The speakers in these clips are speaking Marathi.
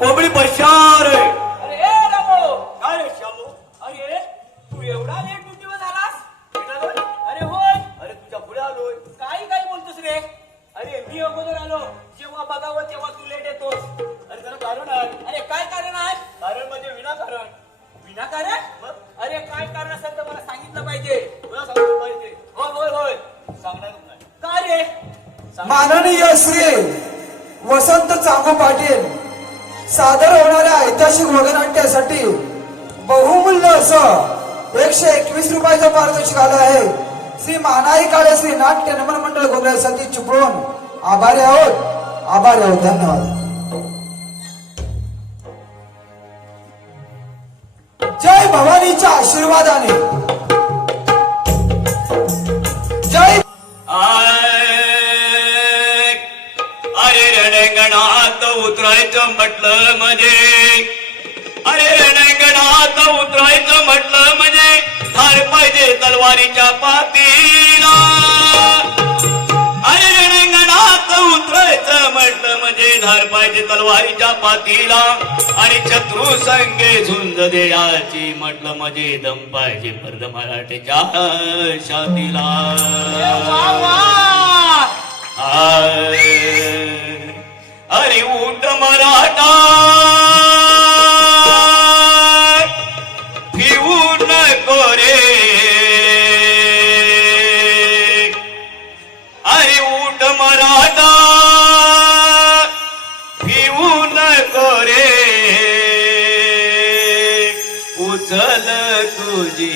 कोंबडी बशा अरे काय रे अरे तू एवढा झालास? अरे होय. अरे तुझ्या पुढे आलोय बोलतोस रे. अरे मी अगोदर आलो. जेव्हा बघावं तेव्हा तू लेट येतोस. अरे कारण अरे काय कारण म्हणजे विनाकारण. अरे काय कारण मला सांगितलं पाहिजे. तुला सांगितलं पाहिजे. हो, होय सांगणार रे? माननीय श्री वसंत चांगू पाटील. सादर होणाऱ्या ऐतिहासिक वगनाट्यासाठी बहुमूल्य असं एकशे एकवीस रुपयाचं पारितोषिक आलं आहे. श्री मानाई काळे श्री नाट्य नमन मंडळ गोंधळ सतीश आभारी आहोत. आभारी आहोत. धन्यवाद. जय भवानीच्या आशीर्वादाने. रणंगणात उतरायचं म्हटलं म्हणजे. अरे रणंगणात उतरायचं म्हटलं म्हणजे. धार पाहिजे तलवारीच्या पातीला. अरे रणंगणात उतरायचं म्हटलं म्हणजे. धार पाहिजे तलवारीच्या पातीला. आणि शत्रू संगे झुंज देयाची म्हटलं म्हणजे. दम पाहिजे पर्द मराठीच्या आय, अरे ऊट मराठा. फिरू नको रे. अरे ऊट मराठा. फिरू नको रे. उचल तुझी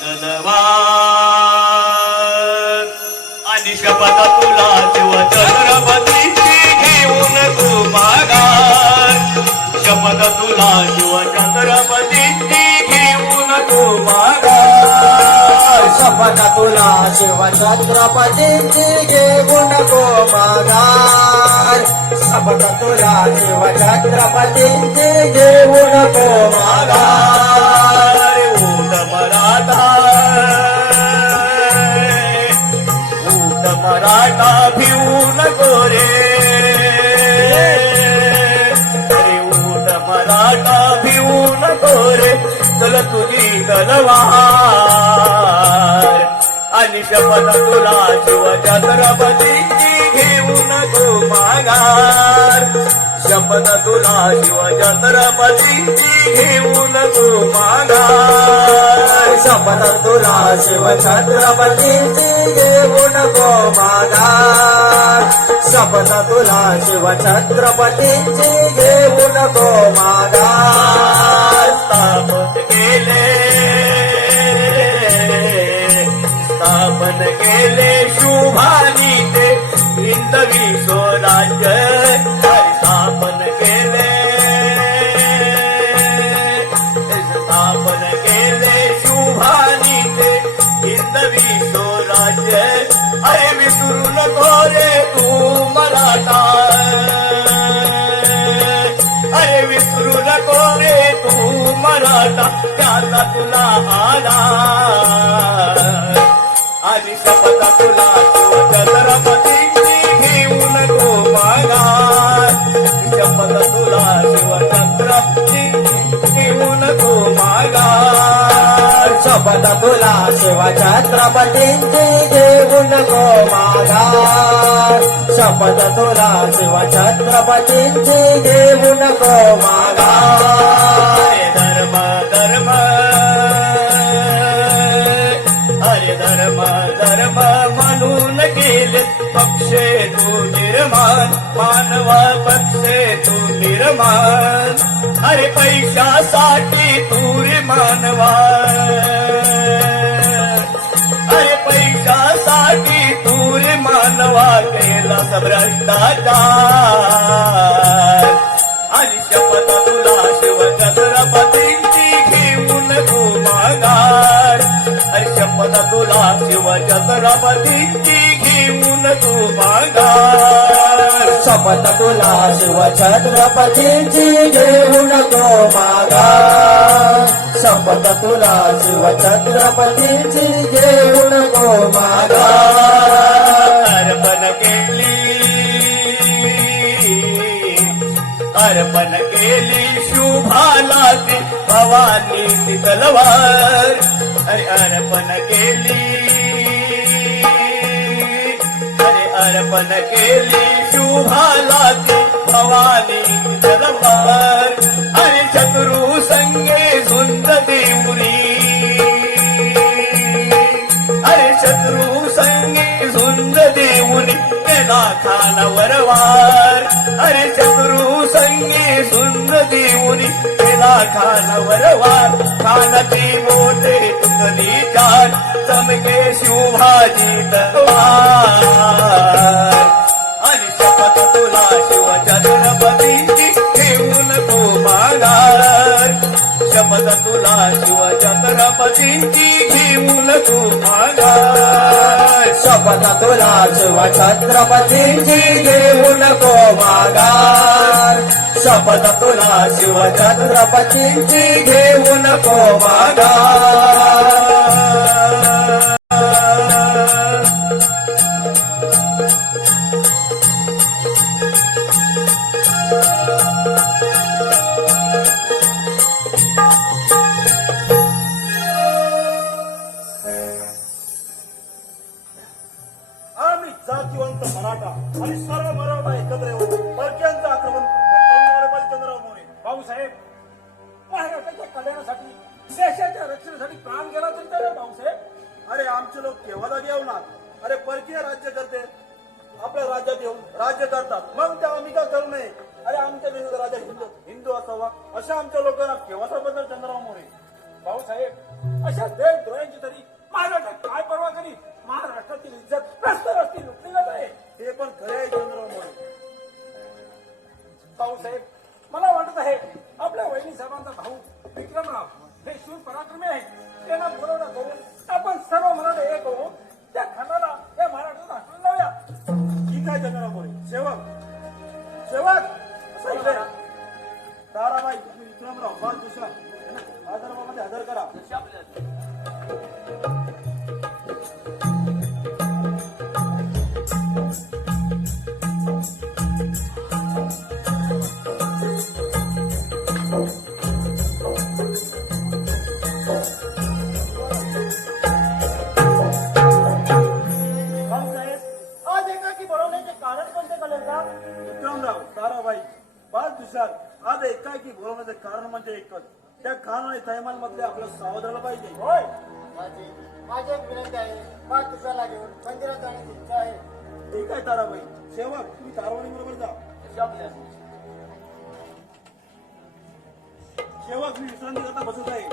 तलवार. आणि शपथ तुला शिव शपथ तुला शिव छत्रपतीची घेऊन तू मागा. शपथ तुला शिव छत्रपतींची घेऊन तो मागा. शपथ तुला शिव छत्रपतींची घेऊन तो मागा. तुझी तलवार. आणि शपथ तुला शिव छत्रपतीची घेऊन नको मागार शपथ तुला शिव छत्रपतीची घेऊन नको मागार शपथ तुला शिव छत्रपतीची घेऊन नको मागार शपथ तुला शिव छत्रपतीची घेऊन स्थापन केले. स्थापन केले शुभानी ते. हिंदवी स्वराज्य. अरे विसरू रे तू मराठा. अरे विसरू नको रे तू मराठा. त्याचा तुला आला. आणि शपथ तुला शपथ तुला शिव छत्रपतींची घेऊन नको माघार. शपथ तुला शिव छत्रपतींची घेऊन नको माघार. हरे धर्म धर्म. हरे धर्म धर्म म्हणून केले पक्षे तू निर्माण मानवा पक्षे तू निर्माण. अरे पैशासाठी तूर मानवा. अरे पैशासाठी तूर मानवा केला भ्रष्टाचार. आणि शपथ तुला शिव छत्रपतींची घेऊन तू मागार अरे शपथ तुला शिव छत्रपतींची शपथ तुला शिव छत्रपतींची घेऊन नको मागा. शपथ तुला शिव छत्रपतींची घेऊन नको मागा. अर्पण केली. अर्पण केली शुभाला ती भवानी ती तलवार. अरे अर्पण केली. अर्पण केली शुभाला भवानी जलपार आणि शत्रू संगे सुंद देवरी वरवार. अरे शत्रू संगे सुंद देऊनी नाथान वरवार. खानती मोठे तुकली चार समके शिवभाजी तलवार शपथ तुला शिवचंद्रपतीची घेऊन तू मागार शपथ तुला शिव छत्रपतींची घेऊ तो माघार शपथ तुला शिव छत्रपतींची घेऊ नको माघार जातीवंत मराठा आणि सर्व मराठा एकत्र येऊन परक्यांचं आक्रमण पाहिजे चंद्रराव मोरे. भाऊसाहेब महाराष्ट्राच्या कल्याणासाठी देशाच्या रक्षणासाठी प्राण गेला तरी तर भाऊसाहेब. अरे आमचे लोक केव्हा जागी येऊनात अरे परकीय राज्य करते. आपल्या राज्यात येऊन राज्य करतात. मग त्या आम्ही का करू नये? अरे आमच्या देशाचा राजा हिंदू हिंदू असावा अशा आमच्या लोकांना केव्हा समजणार चंद्रराव मोरे? भाऊसाहेब अशा देशद्रोहांची तरी महाराष्ट्रात काय परवा करी महाराष्ट्रातील इज्जत. रस्ते रस्ते लुटली जात आहे. हे पण खरे आहे चंद्रराव मोरे. भाऊसाहेब मला वाटत आहे आपल्या वहिनी साहेबांचा भाऊ विक्रमराव हे शिव पराक्रमी आहे त्यांना बोलवणं करून आपण सर्व मराठे एक होऊन त्या खानाला या महाराष्ट्रात हाकलून लावूया. ठीक आहे चंद्रराव मोरे. सेवक. सेवक. ताराबाई विक्रमराव बाल दुसरा आदरबामध्ये हजर करा. आणि थैमानमध्ये आपलं सावधान पाहिजे. होय. माझी माझी एक विनंती आहे पाच तुषाला घेऊन मंदिरात जाण्याची इच्छा आहे. ठीक आहे ताराबाई. सेवक तुम्ही तारवणी बरोबर जा सेवक मी विश्रांती करता बसत आहे.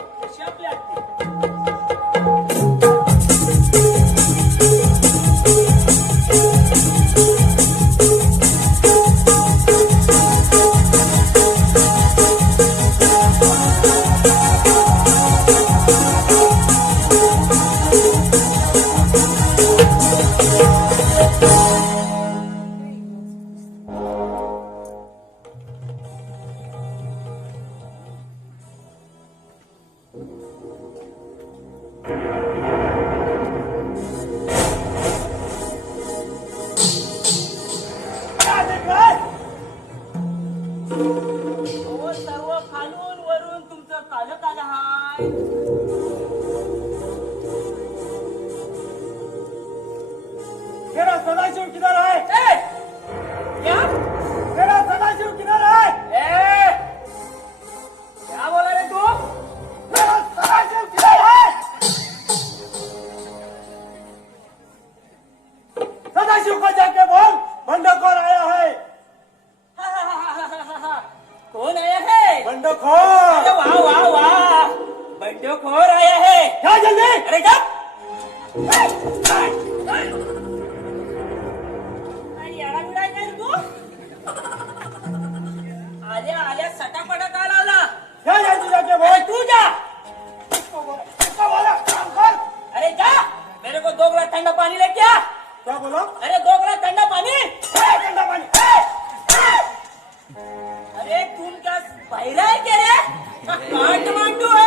सर्व खालून वरून तुमचं काल आलं हाय. सटापटा का लावला अरे बोल। तू जा। इसको बोला इसको बोला काम कर। अरे जा मेरे को दो गिलास ठंडा पानी लेके आ क्या बोला? अरे दो गिलास ठंडा पानी। ठंडा पानी। अरे तुम क्या बहरा है क्या रे काठमांडू है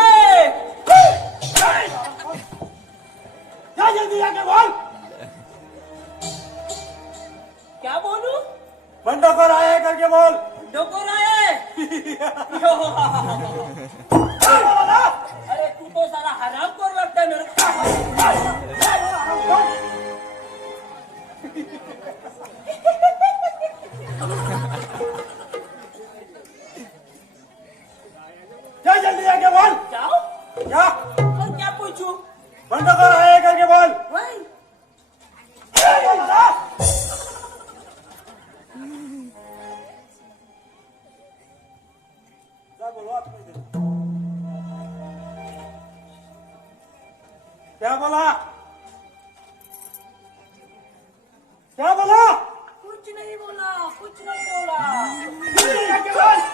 त्या बोला क्या बोला कुछ नहीं बोला कुछ नहीं बोला